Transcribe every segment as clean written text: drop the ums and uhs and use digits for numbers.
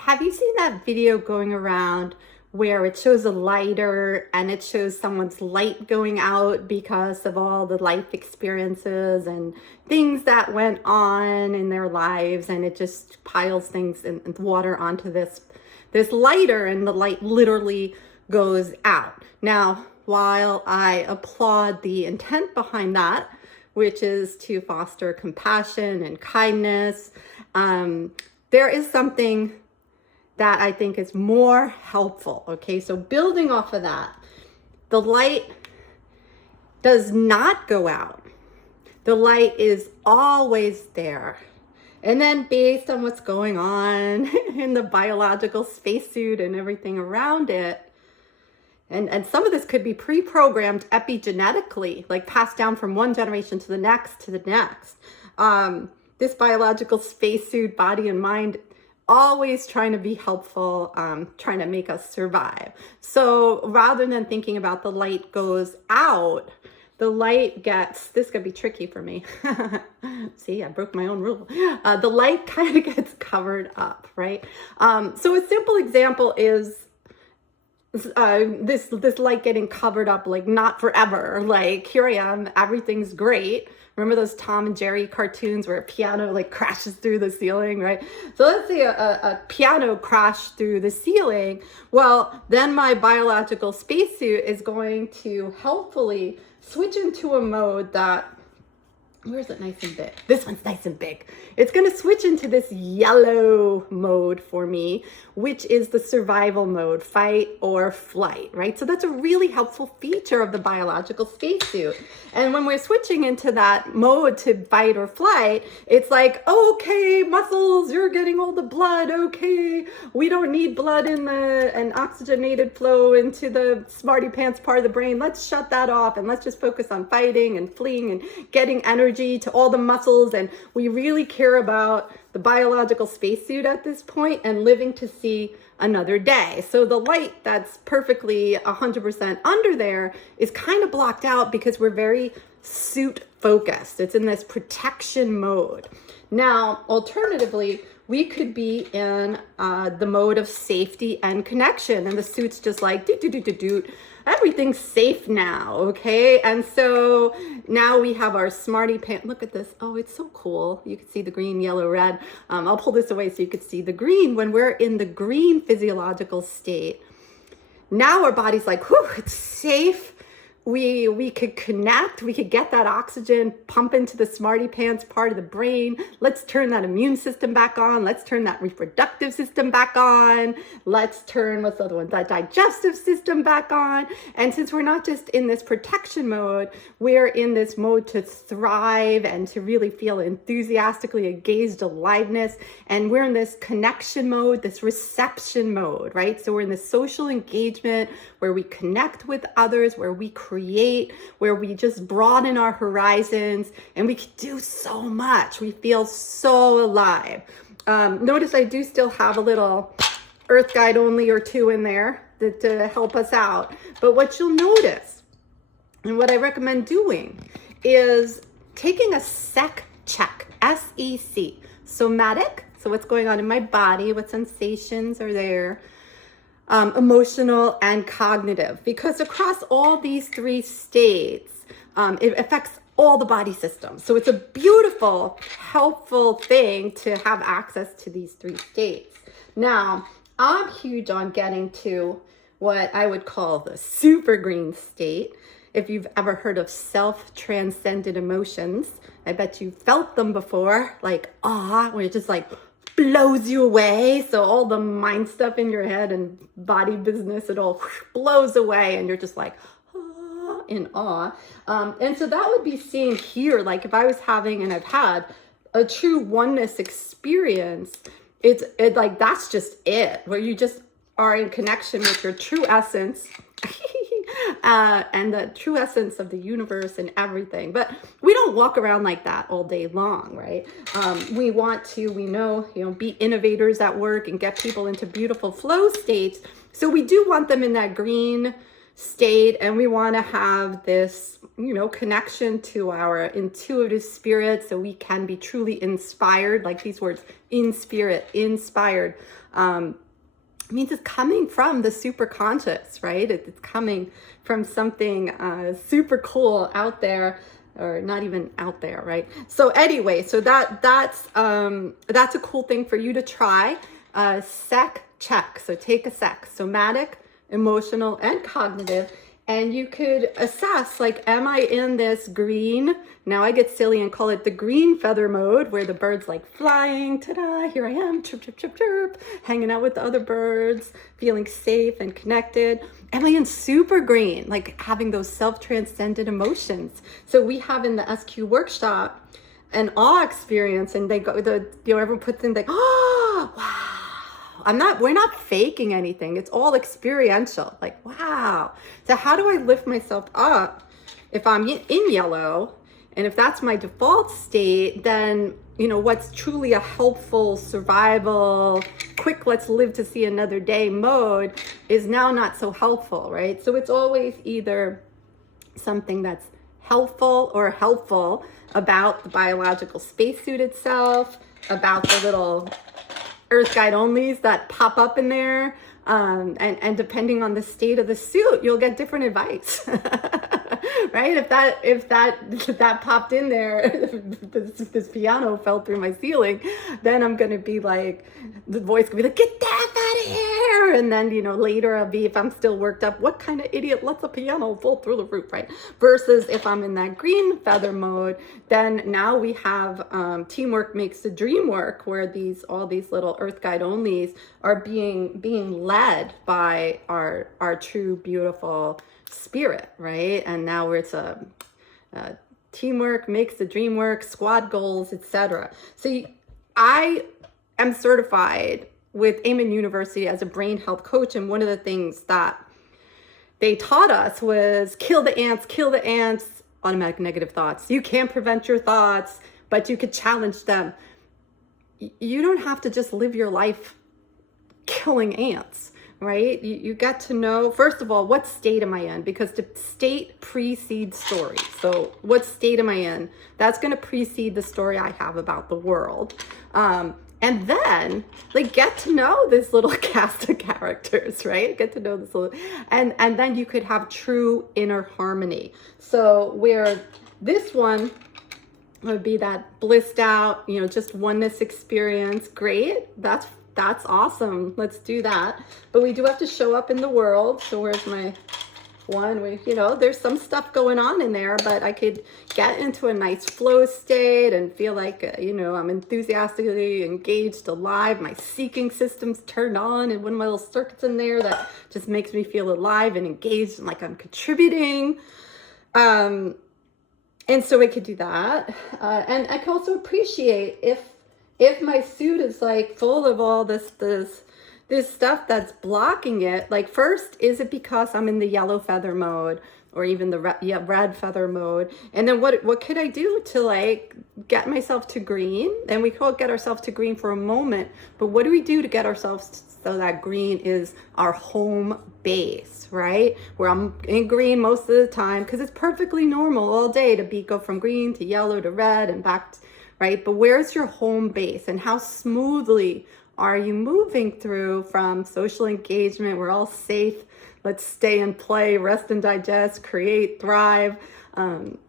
Have you seen that video going around where it shows a lighter and it shows someone's light going out because of all the life experiences and things that went on in their lives, and it just piles things and water onto this lighter, and the light literally goes out. Now, while I applaud the intent behind that, which is to foster compassion and kindness, there is something that I think is more helpful. Okay, so building off of that, the light does not go out. The light is always there. And then based on what's going on in the biological spacesuit and everything around it, and some of this could be pre-programmed epigenetically, like passed down from one generation to the next to the next. This biological spacesuit, body and mind, always trying to be helpful, trying to make us survive. So rather than thinking about the light goes out, the light gets, this could be tricky for me. See, I broke my own rule. The light kind of gets covered up, right? So a simple example is this light getting covered up, like not forever. Like here I am, everything's great. Remember those Tom and Jerry cartoons where a piano like crashes through the ceiling, right? So let's say a piano crashed through the ceiling. Well, then my biological spacesuit is going to helpfully switch into a mode that, where's it nice and big? This one's nice and big. It's going to switch into this yellow mode for me, which is the survival mode, fight or flight, right? So that's a really helpful feature of the biological spacesuit. And when we're switching into that mode to fight or flight, it's like, okay, muscles, you're getting all the blood. Okay, we don't need blood in an oxygenated flow into the smarty pants part of the brain. Let's shut that off and let's just focus on fighting and fleeing and getting energy to all the muscles. And we really care about the biological spacesuit at this point and living to see another day. So the light that's perfectly 100% under there is kind of blocked out because we're very suit focused. It's in this protection mode. Now, alternatively, we could be in the mode of safety and connection, and the suit's just like doot, doot, doot, doot, doot. Everything's safe now, okay? And so now we have our smarty pants. Look at this. Oh, it's so cool. You can see the green, yellow, red. I'll pull this away so you can see the green. When we're in the green physiological state, now our body's like, whew, it's safe. We could connect, we could get that oxygen pump into the smarty pants part of the brain. Let's turn that immune system back on. Let's turn that reproductive system back on. Let's turn, what's the other one? That digestive system back on. And since we're not just in this protection mode, we're in this mode to thrive and to really feel enthusiastically engaged aliveness. And we're in this connection mode, this reception mode, right? So we're in this social engagement where we connect with others, where we create, where we just broaden our horizons, and we can do so much. We feel so alive. Notice I do still have a little Earth Guide only or two in there to help us out. But what you'll notice, and what I recommend doing, is taking a SEC check, S-E-C, somatic, so what's going on in my body, what sensations are there, emotional and cognitive, because across all these three states, it affects all the body systems. So it's a beautiful, helpful thing to have access to these three states. Now, I'm huge on getting to what I would call the super green state. If you've ever heard of self-transcendent emotions, I bet you felt them before, like awe, where it's just like blows you away. So all the mind stuff in your head and body business, it all blows away and you're just like in awe. And so that would be seen here. Like if I was having, and I've had a true oneness experience, it's like, that's just it, where you just are in connection with your true essence and the true essence of the universe and everything. But we don't walk around like that all day long, right? We want to, we know, be innovators at work and get people into beautiful flow states. So we do want them in that green state, and we want to have this, connection to our intuitive spirit so we can be truly inspired, like these words, in spirit, inspired. Means it's coming from the super conscious, right? It's coming from something super cool out there, or not even out there, right? So anyway, so that's a cool thing for you to try. SEC check. So take a SEC, somatic, emotional, and cognitive. And you could assess, like, am I in this green? Now I get silly and call it the green feather mode, where the bird's like flying, ta-da, here I am, chirp, chirp, chirp, chirp, hanging out with the other birds, feeling safe and connected. Am I in super green, like having those self-transcendent emotions? So we have in the SQ workshop an awe experience, and they go, everyone puts in, like, oh, wow. We're not faking anything. It's all experiential. Like, wow. So how do I lift myself up if I'm in yellow? And if that's my default state, then, what's truly a helpful survival, quick, let's live to see another day mode is now not so helpful, right? So it's always either something that's helpful or helpful about the biological spacesuit itself, about the little Earth Guide Onlys that pop up in there, and depending on the state of the suit, you'll get different advice, right? If that popped in there, this piano fell through my ceiling, then I'm gonna be like, the voice could be like, get that out of here, and then later I'll be, if I'm still worked up, what kind of idiot lets a piano fall through the roof, right? Versus if I'm in that green feather mode, then now we have teamwork makes the dream work, where all these little Earth Guide Onlys are being led by our true beautiful spirit, right? And now it's a teamwork makes the dream work, squad goals, etc. So I am certified with Amen University as a brain health coach, and one of the things that they taught us was kill the ants, automatic negative thoughts. You can't prevent your thoughts, but you could challenge them. You don't have to just live your life killing ants, right? You get to know, first of all, what state am I in? Because the state precedes story. So what state am I in? That's going to precede the story I have about the world. And then, like, get to know this little cast of characters, right? Get to know this little, and then you could have true inner harmony. So where this one would be that blissed out, just oneness experience. Great. That's awesome. Let's do that. But we do have to show up in the world. So where's my one? There's some stuff going on in there, but I could get into a nice flow state and feel like, I'm enthusiastically engaged, alive. My seeking system's turned on, and one of my little circuits in there that just makes me feel alive and engaged and like I'm contributing. And so we could do that. And I can also appreciate if my suit is like full of all this stuff that's blocking it. Like, first, is it because I'm in the yellow feather mode, or even the red feather mode? And then what could I do to, like, get myself to green? And we could get ourselves to green for a moment, but what do we do to get ourselves so that green is our home base, right? Where I'm in green most of the time, because it's perfectly normal all day to go from green to yellow to red and back, right? But where's your home base, and how smoothly are you moving through from social engagement? We're all safe. Let's stay and play, rest and digest, create, thrive,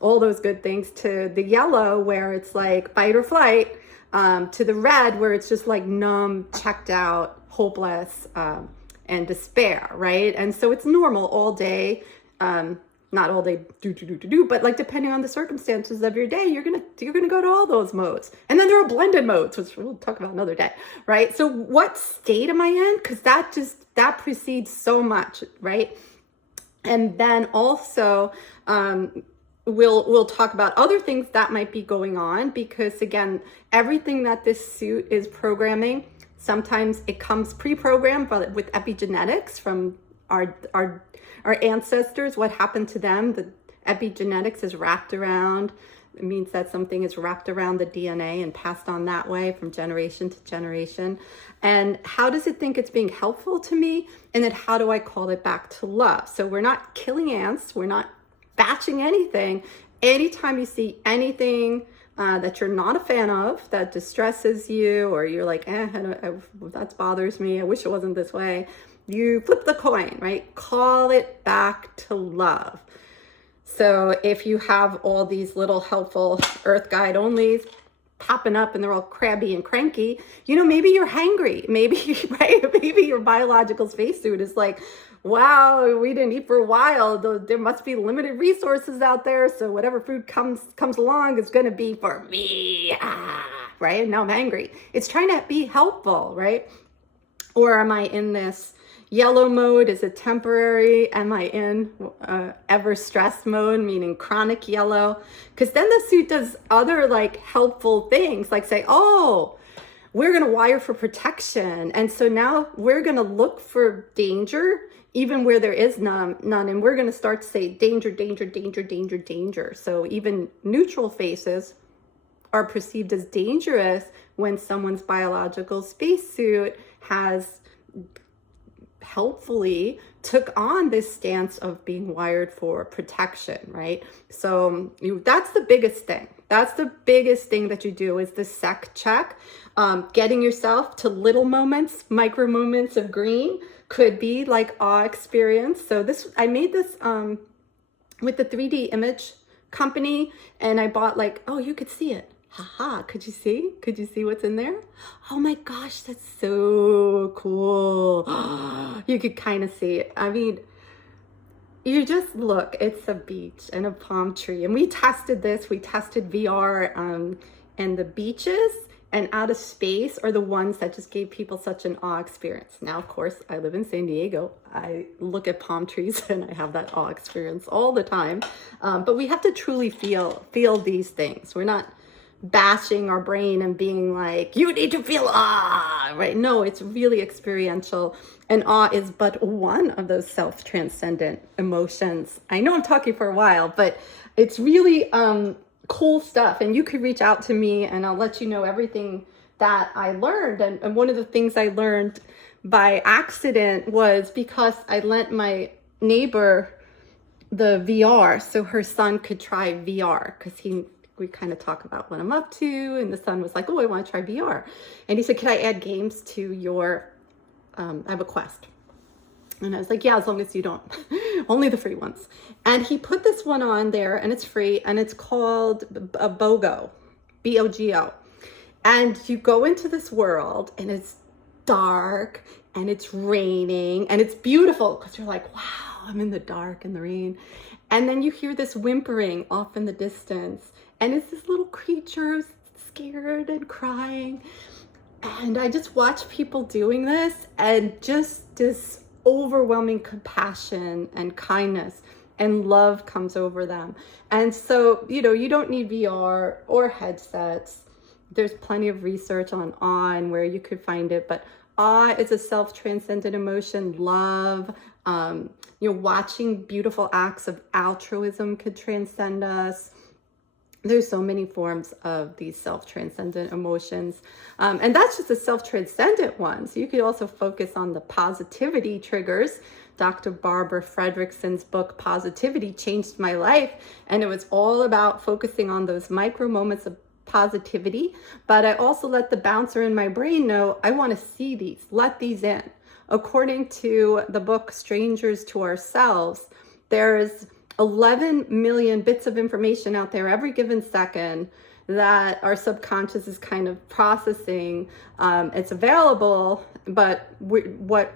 all those good things, to the yellow where it's like fight or flight, to the red where it's just like numb, checked out, hopeless, and despair, right? And so it's normal all day, not all day but like depending on the circumstances of your day, you're gonna go to all those modes. And then there are blended modes, which we'll talk about another day, right? So what state am I in? Because that precedes so much, right? And then also we'll talk about other things that might be going on, because again, everything that this suit is programming, sometimes it comes pre-programmed, but with epigenetics from our ancestors, what happened to them. The epigenetics is wrapped around It means that something is wrapped around the DNA and passed on that way from generation to generation. And how does it think it's being helpful to me? And then how do I call it back to love? So we're not killing ants. We're not batching anything. Anytime you see anything that you're not a fan of, that distresses you, or you're like, that bothers me, I wish it wasn't this way, you flip the coin, right? Call it back to love. So if you have all these little helpful earth guide onlys popping up and they're all crabby and cranky, maybe you're hangry. Maybe, right? Maybe your biological spacesuit is like, wow, we didn't eat for a while. There must be limited resources out there. So whatever food comes along is going to be for me, right? And now I'm angry. It's trying to be helpful, right? Or am I in this yellow mode? Is it temporary? Am I in ever stressed mode, meaning chronic yellow? Because then the suit does other like helpful things, like say, oh, we're going to wire for protection. And so now we're going to look for danger, even where there is none. And we're going to start to say danger, danger, danger, danger, danger. So even neutral faces are perceived as dangerous when someone's biological spacesuit has helpfully took on this stance of being wired for protection, right? So that's the biggest thing. That's the biggest thing that you do is the SEC check. Getting yourself to little moments, micro moments of green could be like awe experience. So I made this with the 3D image company, and I bought like, oh, you could see it. Haha, could you see? Could you see what's in there? Oh my gosh, that's so cool. You could kind of see it. I mean, you just look, it's a beach and a palm tree. And we tested this. We tested VR and the beaches and out of space are the ones that just gave people such an awe experience. Now, of course, I live in San Diego. I look at palm trees and I have that awe experience all the time. But we have to truly feel these things. We're not bashing our brain and being like, you need to feel awe, right? No, it's really experiential. And awe is but one of those self-transcendent emotions. I know I'm talking for a while, but it's really cool stuff. And you could reach out to me and I'll let you know everything that I learned. And one of the things I learned by accident was because I lent my neighbor the VR so her son could try VR, because we kind of talk about what I'm up to, and the son was like, oh, I want to try VR. And he said, can I add games to your, I have a Quest. And I was like, yeah, as long as you don't, only the free ones. And he put this one on there and it's free and it's called BOGO, BOGO. And you go into this world and it's dark and it's raining and it's beautiful because you're like, wow, I'm in the dark and the rain. And then you hear this whimpering off in the distance. And it's this little creature scared and crying. And I just watch people doing this and just this overwhelming compassion and kindness and love comes over them. And so, you don't need VR or headsets. There's plenty of research on awe and where you could find it. But awe is a self-transcendent emotion. Love, watching beautiful acts of altruism could transcend us. There's so many forms of these self-transcendent emotions. And that's just the self-transcendent ones. You could also focus on the positivity triggers. Dr. Barbara Fredrickson's book, Positivity, changed my life. And it was all about focusing on those micro moments of positivity. But I also let the bouncer in my brain know, I want to see these, let these in. According to the book, Strangers to Ourselves, there's 11 million bits of information out there every given second that our subconscious is kind of processing. It's available, but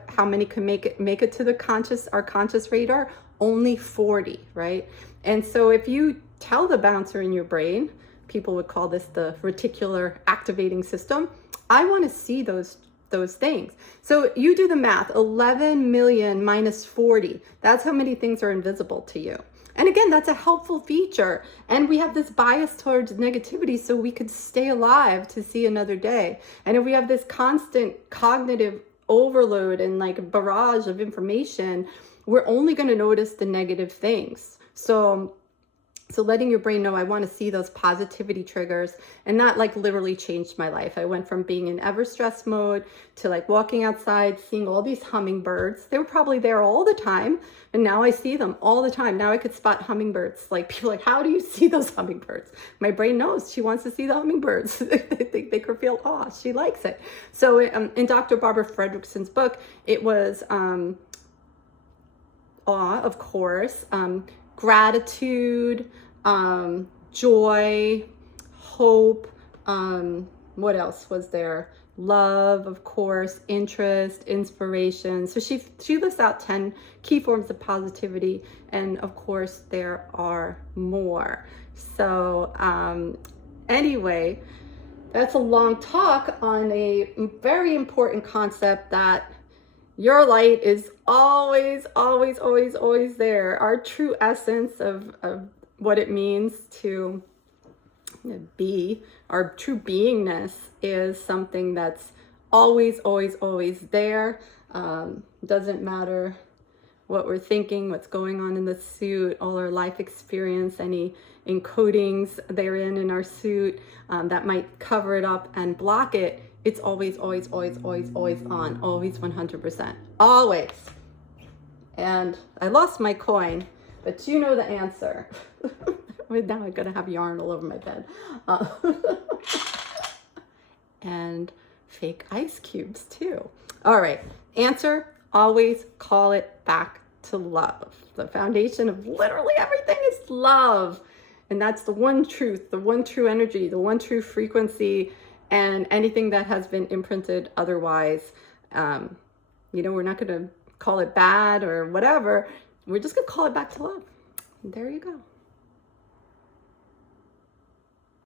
how many can make it to our conscious radar? Only 40, right? And so if you tell the bouncer in your brain, people would call this the reticular activating system, I want to see those things. So you do the math, 11 million minus 40. That's how many things are invisible to you. And again, that's a helpful feature. And we have this bias towards negativity so we could stay alive to see another day. And if we have this constant cognitive overload and like barrage of information, we're only going to notice the negative things. So So letting your brain know, I want to see those positivity triggers, and that like literally changed my life. I went from being in ever stress mode to like walking outside, seeing all these hummingbirds. They were probably there all the time, and now I see them all the time. Now I could spot hummingbirds. Like people are like, how do you see those hummingbirds? My brain knows she wants to see the hummingbirds. They make her feel awe. She likes it. So in Dr. Barbara Fredrickson's book, it was awe, of course, gratitude, joy, hope, what else was there? Love, of course, interest, inspiration. So she lists out 10 key forms of positivity, and of course there are more. So anyway, that's a long talk on a very important concept, that your light is always, always, always, always there. Our true essence of what it means to be, our true beingness, is something that's always, always, always there. Doesn't matter what we're thinking, what's going on in the suit, all our life experience, any encodings therein in our suit that might cover it up and block it. It's always, always, always, always, always on, always 100%, always. And I lost my coin, but you know the answer. Now I'm gonna have yarn all over my bed. And fake ice cubes too. All right, answer, always call it back to love. The foundation of literally everything is love. And that's the one truth, the one true energy, the one true frequency. And anything that has been imprinted otherwise, we're not going to call it bad or whatever. We're just going to call it back to love. And there you go.